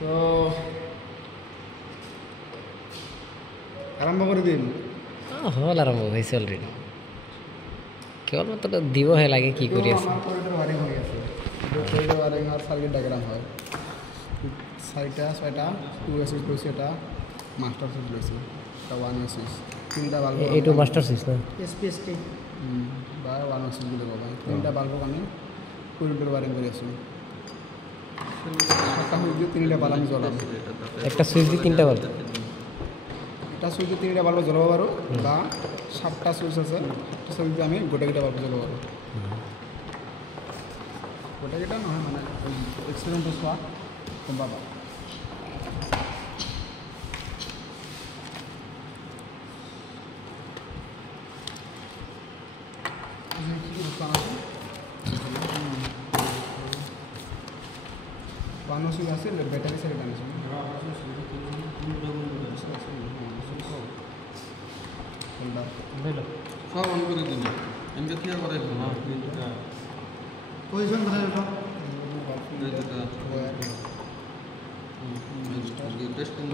তো আরম্ভ করে দিন। হল আরম্ভ হয়েছে অলরেডি, কেবলমাত্র দিবহে লাগে কি করি আছে। আমার করিডোর ওয়ারিং হয়ে গেছে, করিডোর ওয়ারিং আর সার্কিট ডায়াগ্রাম হয়। 6টা 2 সুইচ লইছি, এটা মাস্টার সুইচ লইছি, এটা 1 সুইচ, 3টা বাল্ব এইটো মাস্টার সুইচ না এসপিএসকে বা 1 সুইচ বলে বলা, 3টা বাল্ব আমি করিডোর ওয়ারিং করে আছি। একটা সুইচ দিয়ে 3টা বাল্ব আমি জ্বলাম, একটা সুইচ দিয়ে 3টা বাল্ব, একটা সুইচ দিয়ে 3টা বাল্ব জ্বলাবো পারো, বা 7টা সুইচ আছে, একটা সুইচ দিয়ে আমি গোটা বাল্ব জ্বলাবো পারো। গোটা নহয় মানে এক্সপেরিমেন্ট চোৱা গম পাবা। বানো সুইচ আছে, ব্যাটারি সাইড আছে। সব অন করে দিন, এমনি কি করে না পজিশন ধরে রাখো। টেস্টিং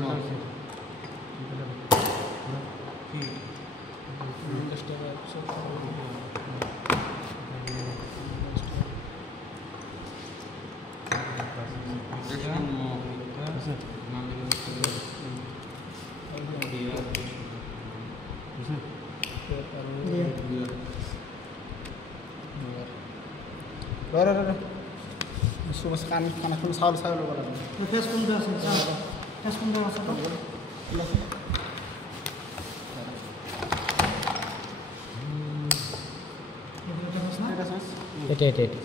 খানা খুব চাউল চাউল ল'ব লাগে। ফেস কোনটা আছে ফেস কোনটা আছে তো এটা এটা এটা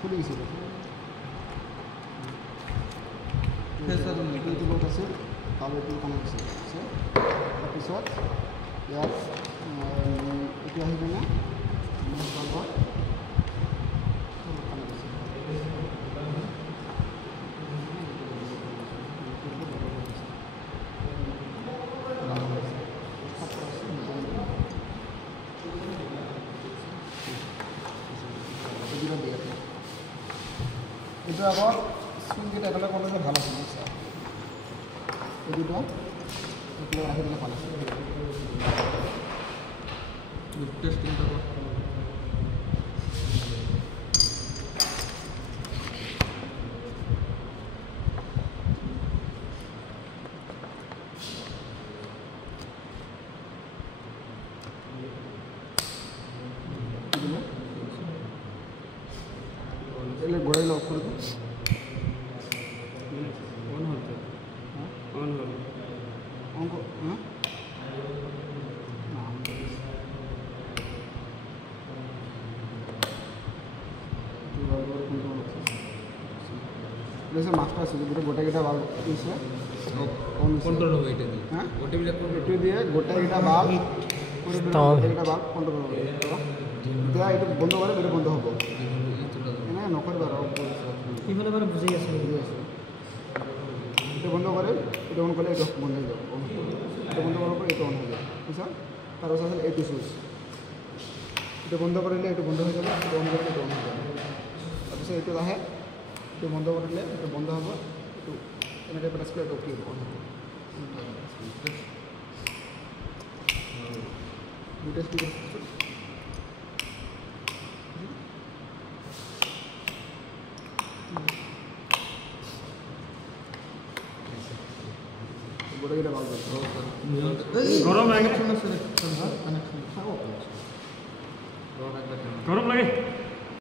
খুলে গেছিল আছে, তাহলে এইটো কানেক্ট আছে। তাৰপিছত ইয়াত এইটো আহি কিনে এইটো আগত স্ক্ৰীনকেইটা একেলগে কৰিলে ভাল আছিল। এই দুটো একেলগে ৰাখি দিলে ভাল আছিল। টেস্টিং এলে গোড়াই লক করে দিন। অন হচ্ছে অন হল অঙ্ক হ্যাঁ जैसे मास्टर আছে যেটা গোটাকিটা বাল্ব দিছে কন্ট্রোল হবে এটা দিয়ে। হ্যাঁ ওটা মিলে একটু দিয়ে গোটাকিটা বাল্ব গোটাকিটা বাল্ব কন্ট্রোল হবে। দেয়া এটা বন্ধ করে এটা বন্ধ হবে না নকরবে আর এইফালে মানে বুঝে গেছে এটা বন্ধ করে এটা অন করলে এটা বন্ধ হয়ে যাবে। এটা বন্ধ করার পর এটা অন হয়ে যাবে, বুঝছো? তার আছে এইটো সুইচ, এটা বন্ধ করলে এটা বন্ধ হয়ে যাবে, এটা অন করলে এটা অন হয়ে যাবে। তাৰপিছত এইটো আহে, এটা বন্ধ করলে এটা বন্ধ হবে, একটু এনেকৈ প্রেস করে এটা কি অন হবে। দুটো স্পিড গোটাকিটা বাল্ব গরম লাগে কানেকশন গরম লাগে।